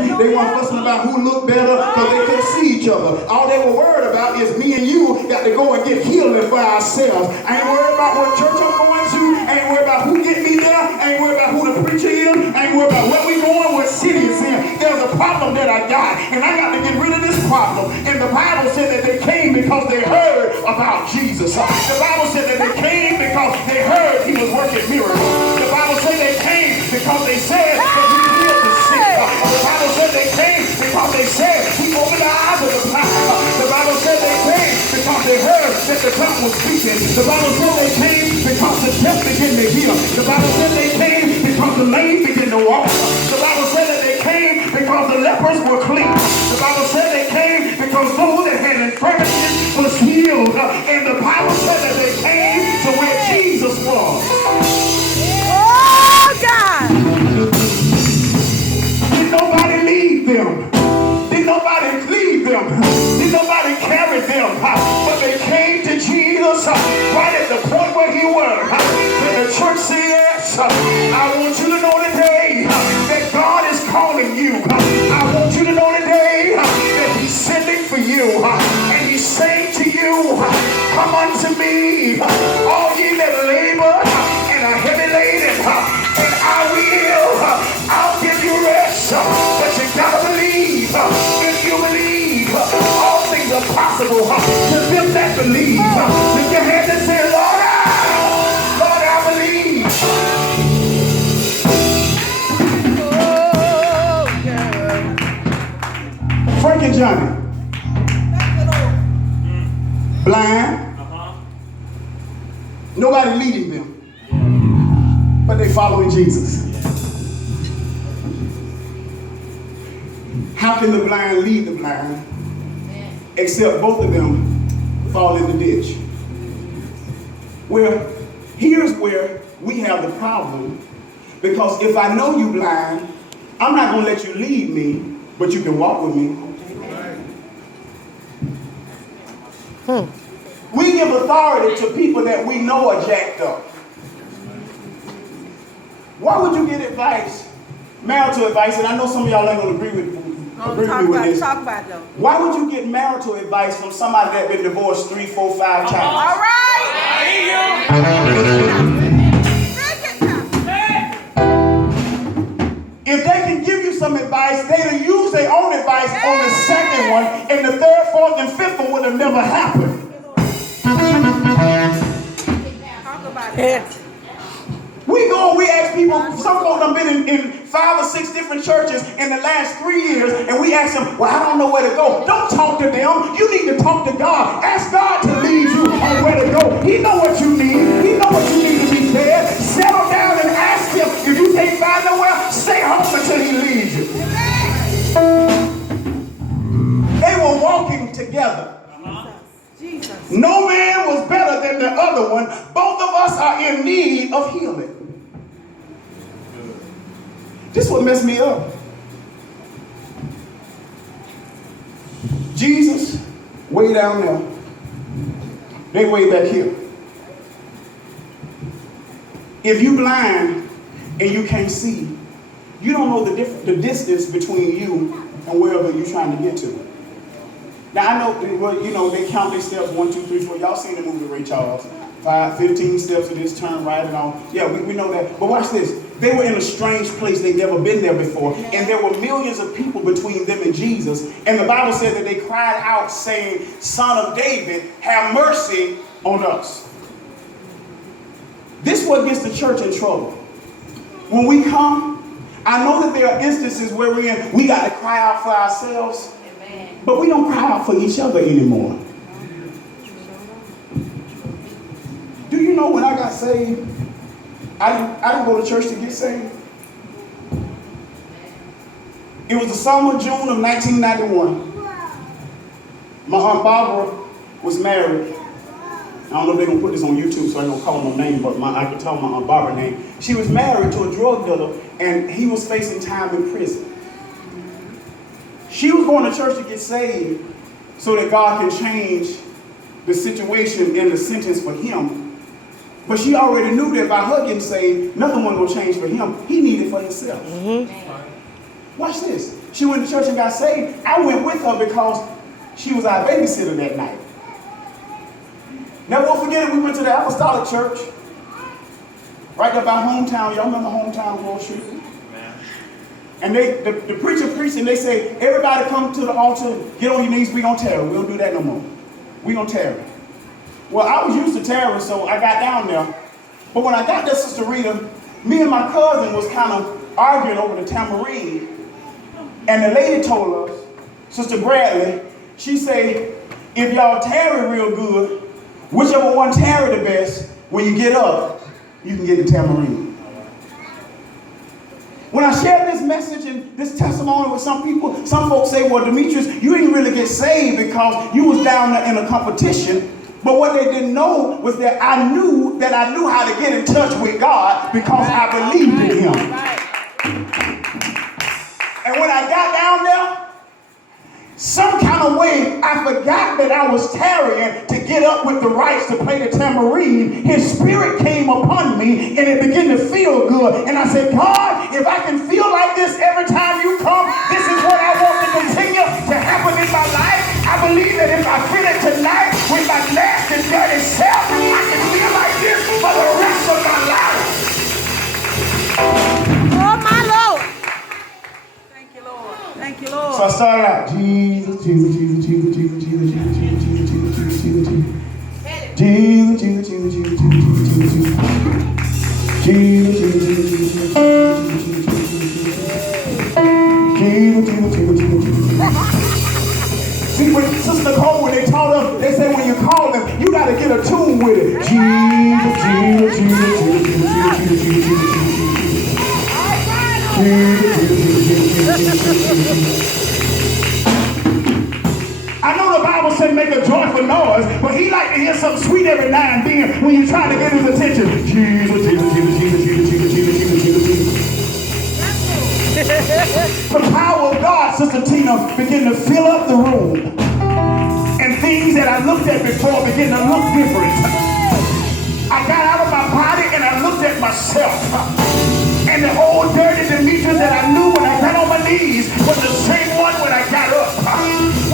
They weren't fussing about who looked better because they couldn't see each other. All they were worried about is me and you got to go and get healing for ourselves. I ain't worried about what church I'm going to. I ain't worried about who get me there. I ain't worried about who the preacher is. I ain't worried about where we going, what city it's in. There's a problem that I got, and I got to get rid of this problem. And the Bible said that they came because they heard about Jesus. The Bible said that they came because they heard he was working miracles. The Bible said they came because they said that he healed the sick. The Bible said they came because they said he opened the eyes of the blind. The Bible said they came because they heard that the tongue was speaking. The Bible said they came because the deaf began to heal. The Bible said they came because the lame began to walk. The Bible said that they came because the lepers were clean. The Bible said they came because those that had infirmities was healed. And the Bible said that they came to where Jesus was. Oh, God! Did nobody lead them? Did nobody lead them? Did nobody carry them? But they came to Jesus right at the point where he was. When the church said, I want you to know today that God is calling you. I want you to know today that he's sending for you. And he's saying to you, come unto me, all ye that labor and are heavy laden, and I'll give you rest. But you gotta believe. If you believe, all things are possible to them that believe. Lift your hands and say, Lord, I believe. Frank and Johnny, blind, nobody leading them, but they following Jesus. How can the blind lead the blind, except both of them fall in the ditch? Well, here's where we have the problem, because if I know you blind, I'm not going to let you lead me, but you can walk with me. We give authority to people that we know are jacked up. Why would you get advice, marital advice, and I know some of y'all ain't going to agree with me with this. Talk about them. Why would you get marital advice from somebody that's been divorced 3, 4, 5 times? All right. If they can give you some advice, they'd use their own advice on the second one, and the third, fourth, and fifth one would have never happened. Talk about it. We ask people, some of them have been in 5 or 6 different churches in the last 3 years, and we ask them, well, I don't know where to go. Don't talk to them. You need to talk to God. Ask God to lead you on where to go. He knows what you need. He knows what you need to be fed. Settle down and ask him. If you can't find nowhere, stay home until he leads you. They were walking together. Jesus. No man was better than the other one. Both of us are in need of healing. This is what messed me up. Jesus, way down there. They way back here. If you blind and you can't see, you don't know the distance between you and wherever you're trying to get to. Now I know, well, you know, they count their steps, 1, 2, 3, 4. Y'all seen the movie Ray Charles. 5, 15 steps of this, turn right and all. Yeah, we know that. But watch this. They were in a strange place. They'd never been there before. And there were millions of people between them and Jesus. And the Bible said that they cried out saying, Son of David, have mercy on us. This is what gets the church in trouble. When we come, I know that there are instances where we got to cry out for ourselves. But we don't cry out for each other anymore. Do you know when I got saved, I didn't go to church to get saved? It was the summer, June of 1991. My Aunt Barbara was married. I don't know if they're going to put this on YouTube, so I don't call her no name, but I can tell my Aunt Barbara's name. She was married to a drug dealer, and he was facing time in prison. She was going to church to get saved so that God can change the situation and the sentence for him. But she already knew that by her getting saved, nothing was going to change for him. He needed it for himself. Watch this. She went to church and got saved. I went with her because she was our babysitter that night. Never won't forget it. We went to the Apostolic Church. Right there by Hometown. Y'all remember Hometown, Wall Street? And the preacher preached and they say, everybody come to the altar, get on your knees, we don't tarry. We don't do that no more. We don't tarry. Well, I was used to tarry, so I got down there. But when I got there, Sister Rita, me and my cousin was kind of arguing over the tambourine. And the lady told us, Sister Bradley, she said, if y'all tarry real good, whichever one tarry the best, when you get up, you can get the tambourine. When I shared this message and this testimony with some people, some folks say, well, Demetris, you didn't really get saved because you was down there in a competition. But what they didn't know was that I knew how to get in touch with God because I believed in him. And when I got down there, some kind of way, I forgot that I was tarrying to get up with the rights to play the tambourine. His spirit came upon me and it began to feel good. And I said, God, if I can feel like this every time you come, this is what I want to continue to happen in my life. I believe that if I feel it tonight with my nasty, dirty self, I can feel like this for the rest of my life. Oh, my Lord. Thank you, Lord. Thank you, Lord. So I started out, Jesus, Jesus, Jesus, Jesus, Jesus, Jesus, Jesus, Jesus, Jesus, Jesus, Jesus, Jesus, Jesus. Jesus, Jesus, Jesus, Jesus, Jesus, Jesus, Jesus. Jesus, Jesus, Jesus, Jesus, Jesus, Jesus, Jesus, Jesus, Jesus. See, when Sister Cole, when they taught us, they say when you call them, you got to get a tune with it. Jesus, Jesus, Jesus, Jesus, Jesus, Jesus, Jesus, I know the Bible said make a joyful noise, but he like to hear something sweet every now and then when you're trying to get his attention. Jesus, Jesus, Jesus, Jesus, Jesus, Jesus, Jesus, Jesus, Jesus. The power of God, Sister Tina, began to fill up the room. And things that I looked at before began to look different. I got out of my body and I looked at myself. And the old dirty Demetris that I knew when I got on my knees was the same one when I got up.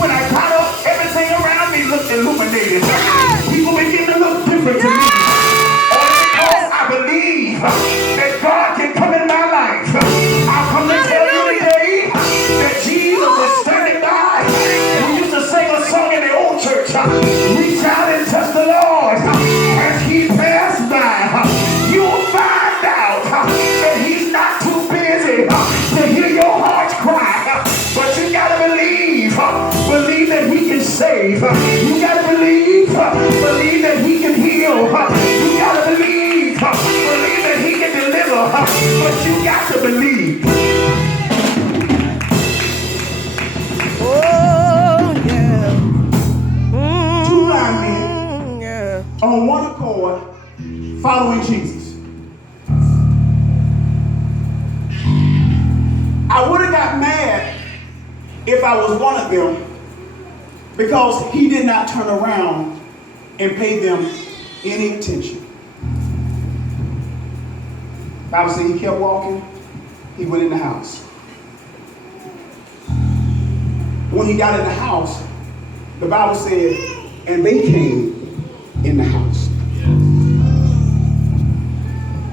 When I got up, everything around me looked illuminated. People begin to look different to me. Because I believe that God can come in my life. I'll come to tell you today that Jesus is standing by. We used to sing a song in the old church. Reach out and touch the Lord as he passed by. You'll find out that he's not too busy to hear your heart's cry. But you gotta believe that he can save. You gotta believe that he can heal. You gotta believe that he can deliver. But you got to believe. Oh, yeah. Two blind men on one accord following Jesus. I would have got mad if I was one of them because he did not turn around and pay them any attention. The Bible said he kept walking, he went in the house. When he got in the house, the Bible said, and they came in the house.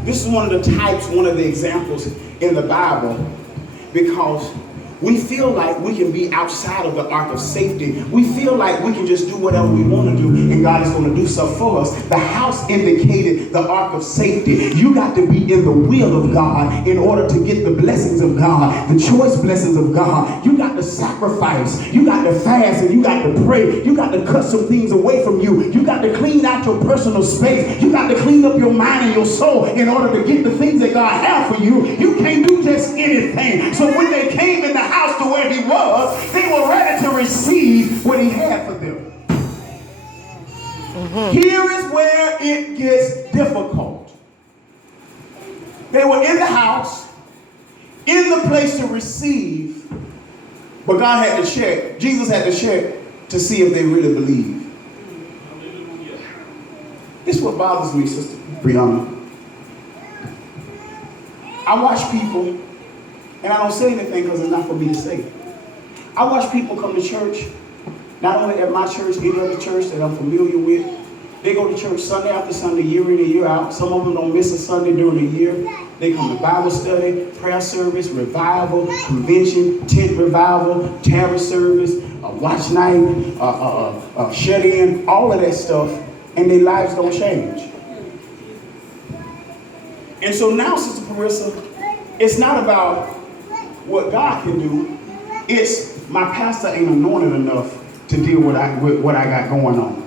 This is one of the types, one of the examples in the Bible, because we feel like we can be outside of the ark of safety. We feel like we can just do whatever we want to do and God is going to do stuff for us. The house indicated the ark of safety. You got to be in the will of God in order to get the blessings of God, the choice blessings of God. You got to sacrifice. You got to fast and you got to pray. You got to cut some things away from you. You got to clean out your personal space. You got to clean up your mind and your soul in order to get the things that God has for you. You can't do just anything. So when they came in the house to where he was, they were ready to receive what he had for them. Here is where it gets difficult. They were in the house, in the place to receive, but God had to check. Jesus had to check to see if they really believe. This is what bothers me, Sister Brianna. I watch people And I don't say anything because it's not for me to say. I watch people come to church, not only at my church, any other church that I'm familiar with. They go to church Sunday after Sunday, year in and year out. Some of them don't miss a Sunday during the year. They come to Bible study, prayer service, revival, convention, tent revival, tarot service, watch night, shut in, all of that stuff, and their lives don't change. And so now, Sister Parissa, it's not about what God can do. It's my pastor ain't anointed enough to deal with what I got going on.